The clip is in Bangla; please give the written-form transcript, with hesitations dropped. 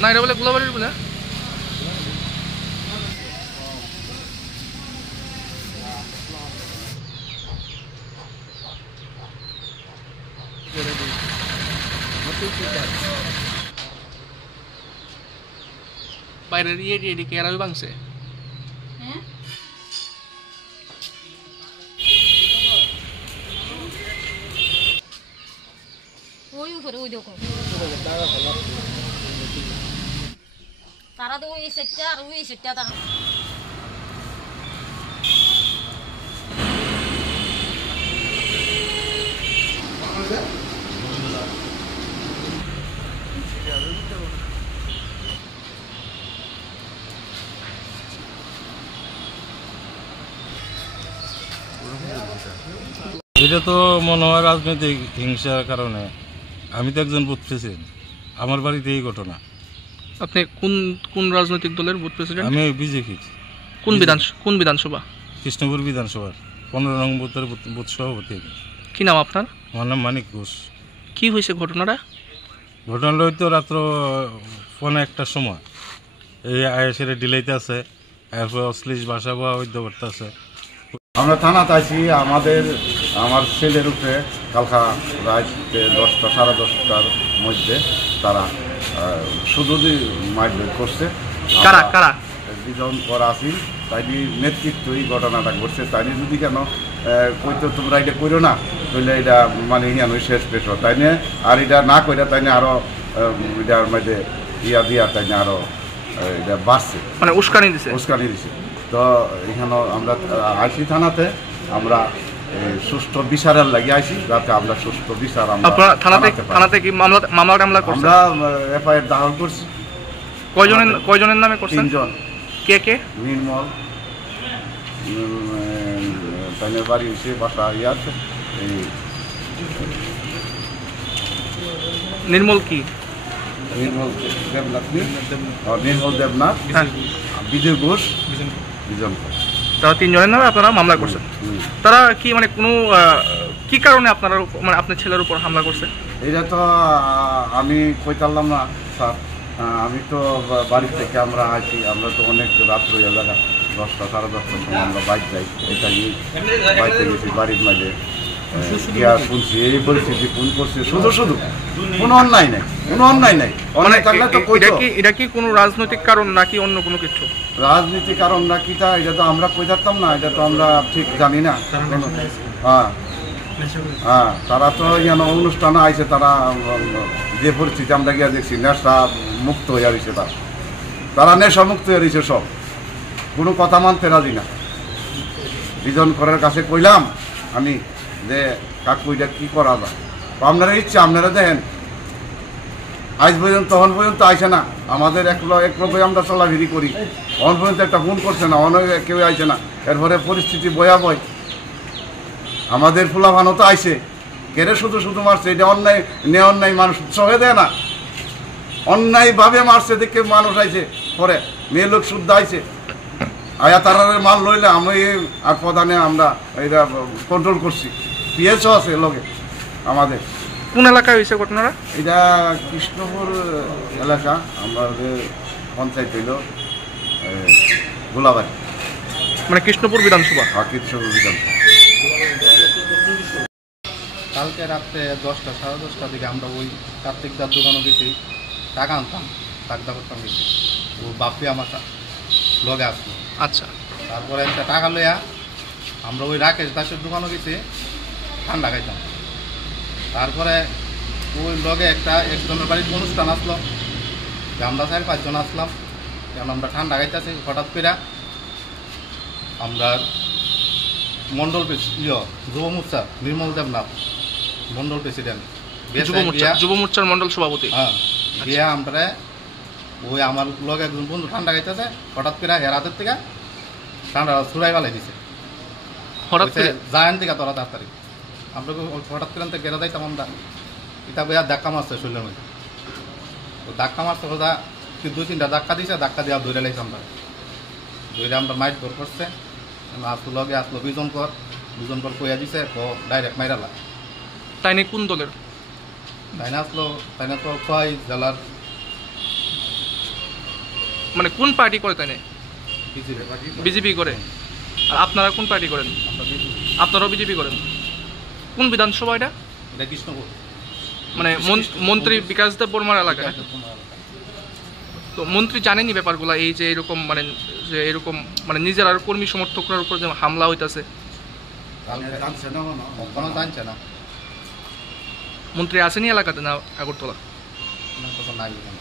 না এটা বলে গোলাবাড়ির বলে বাইরের এদিকে এরাই ভাঙছে। ওই উপরে ওই দেখো তারা তো ওই সেটটা আর ওই সেটটা তারা এটা তো মনে হয় রাজনৈতিক হিংসার কারণে। আমি তো একজন বুথ প্রেসিডেন্ট, আমার বাড়িতে এই ঘটনা। আপনি কোন রাজনৈতিক দলের বুথ প্রেসিডেন্ট? আমি বিজেপি। কোন বিধানসভা? কৃষ্ণপুর বিধানসভার 15 নং বুথের বুথ সভাপতি। কি নাম আপনার? আমার নাম মানিক ঘোষ। কি হয়েছে ঘটনাটা? ঘটনাটা হয়তো রাত্র 1:15টার সময় এই আয়েসের ডিলাইতে আছে, এরপর অশ্লীল ভাষা বা বৈধ করতে আছে। আমরা থানাতে আছি। আমার ছেলের উপরে কালকা রাত 10টা 10:30টার মধ্যে তারা শুধু মারধর করছে। কারা? দুজন পর আসি তাই নেতৃত্ব এই ঘটনাটা ঘটছে। তাই যদি কেন কইতো তোমরা এটা করো না, তাহলে এটা মানে ইয়ানো শেষ পেশ তাই নিয়ে আর এটা না কইরা তাই নিয়ে আরো এটার মধ্যে দিয়া তাই নিয়ে আরো এটা বাড়ছে, মানে উস্কানি দিছে। তো এখানে আমরা আইসি থানাতে আমরা সুষ্ঠু বিচারের লাগে আইসি, যাতে আমরা সুষ্ঠু বিচার আপনারা থানাতে কি মামলা করছেন? আমরা এফআইআর দাখিল করছি। কয়জনের নামে করছেন? 3 জন। কে? নির্মল তাইনের বাড়ি এসে বাসা আছে। এই নির্মল কি? নির্মল দেবনাথ, বিজয় ঘোষ, বিজন। তারা 3 জনের নামে আপনারা মামলা করছেন। তারা কি মানে কোনো কি কারণে আপনারা মানে আপনার ছেলের উপর হামলা করছে? এটা তো আমি কইতারলাম না স্যার। আমি তো বাড়ি থেকে আমরা আসি, আমরা তো অনেক রাত্র হয়ে জায়গা 10টা 10:30টার সময় আমরা বাইক যাই। এটাই বাইকে গেছি বাড়ির মাঝে গিয়া শুনছি এই পরিস্থিতি ফোন করছে। শুধু কোনো অন্যায় নাই। এটা কি কোনো রাজনৈতিক কারণ নাকি অন্য কোনো কিছু? রাজনীতি কারণ নাকি তা এটা তো আমরা কই থাকতাম না, এটা তো আমরা ঠিক জানি না। হ্যাঁ তারা তো যেন অনুষ্ঠানে আইসে, তারা যে পরিস্থিতি আমরা গিয়া দেখছি নেশা মুক্ত হয়ে রয়েছে। তারা নেশা মুক্ত হয়ে রয়েছে, সব কোনো কথা মানতে রাজি না। বিজন করার কাছে কইলাম আমি যে কাকু এটা কি করা যায়, আপনারা ইচ্ছা আপনারা দেখেন। আজ পর্যন্ত তখন পর্যন্ত আইসে না, আমাদের একলগে আমরা চলাফেরি করি, তখন পর্যন্ত একটা ফোন করছে না, অনেক কেউ আইসে না। এরপরে পরিস্থিতি ভয়াবহ, আমাদের ফুলাভানো তো আইসে কেড়ে শুধু মারছে। এটা অন্যায় মানুষ সহে দেয় না, অন্যায়ভাবে মারছে দেখে মানুষ আইছে। পরে মেয়ে লোক শুদ্ধ আইছে, আয়া তারারের মাল লইলে আমি আর প্রধানে আমরা এটা কন্ট্রোল করছি। পিএসও আছে লগে আমাদের। কোন এলাকায় হয়েছে ঘটনাটা? এটা কৃষ্ণপুর এলাকা, আমাদের পঞ্চায়েত হইল গোলাবাড়ি, মানে কৃষ্ণপুর বিধানসভা। কৃষ্ণপুর বিধানসভা। কালকে রাত্রে 10টা 10:30টার দিকে আমরা ওই কার্তিক দার দোকানে গেছি, টাকা আনতাম, টাকা করতাম গেছি। ও বাপি আমার লগে আসলো। আচ্ছা। তারপরে একটা টাকা লইয়া আমরা ওই রাকেশ দাসের দোকানে গেছি, ঠান্ডা খাইতাম। তারপরে ওই লগে একজনের বাড়ির অনুষ্ঠান আসলো, আমরা 4-5 জন আসলাম। কারণ আমরা ঠান্ডা খাইতেছি, হঠাৎ করে আমরা মন্ডল যুব মোর্চা নির্মল দেবনাথ মন্ডল প্রেসিডেন্ট, যুব মোর্চার মন্ডল সভাপতি। হ্যাঁ গিয়া আমরা ওই আমার লগে একজন বন্ধু ঠান্ডা খাইতেছে, হঠাৎ করে হের হাতের থেকে ঠান্ডা ছুড়াই ফেলাই দিছে। হঠাৎ করে জায়ান থেকে তোরা তাড়াতাড়ি আমরা হঠাৎ করে গেরা যাইতাম আমরা, এটা বইয়া ধাক্কা মারছে শরীরের মধ্যে। তো ধাক্কা মারছে ওরা 2-3টা ধাক্কা দিছে, ধাক্কা দেওয়া ধরে লাইছে। আমরা মাইট ধর করছে, আসলো লগে আসলো বিজন কর কইয়া দিছে, ডাইরেক্ট মাইরালা। তাই নিয়ে কোন দলের? তাই না তো খোয়াই জেলার মানে কোন পার্টি করে তাই বিজেপি বিজেপি করে, আর আপনারা কোন পার্টি করেন? আপনারাও বিজেপি করেন। কোন বিধানসভা এটা? এটা কৃষ্ণপুর মানে মন্ত্রী বিকাশ দেব বর্মার এলাকা না? তো মন্ত্রী জানেনি ব্যাপারগুলো, এই যে এরকম মানে যে এরকম মানে নিজের আর কর্মী সমর্থকরার উপর যে হামলা হইতাছে, জানছে না মনে হয়। কোনো জানছে না, মন্ত্রী আসেনি এলাকাতে না আগরতলা? না, তখন নাই এখানে।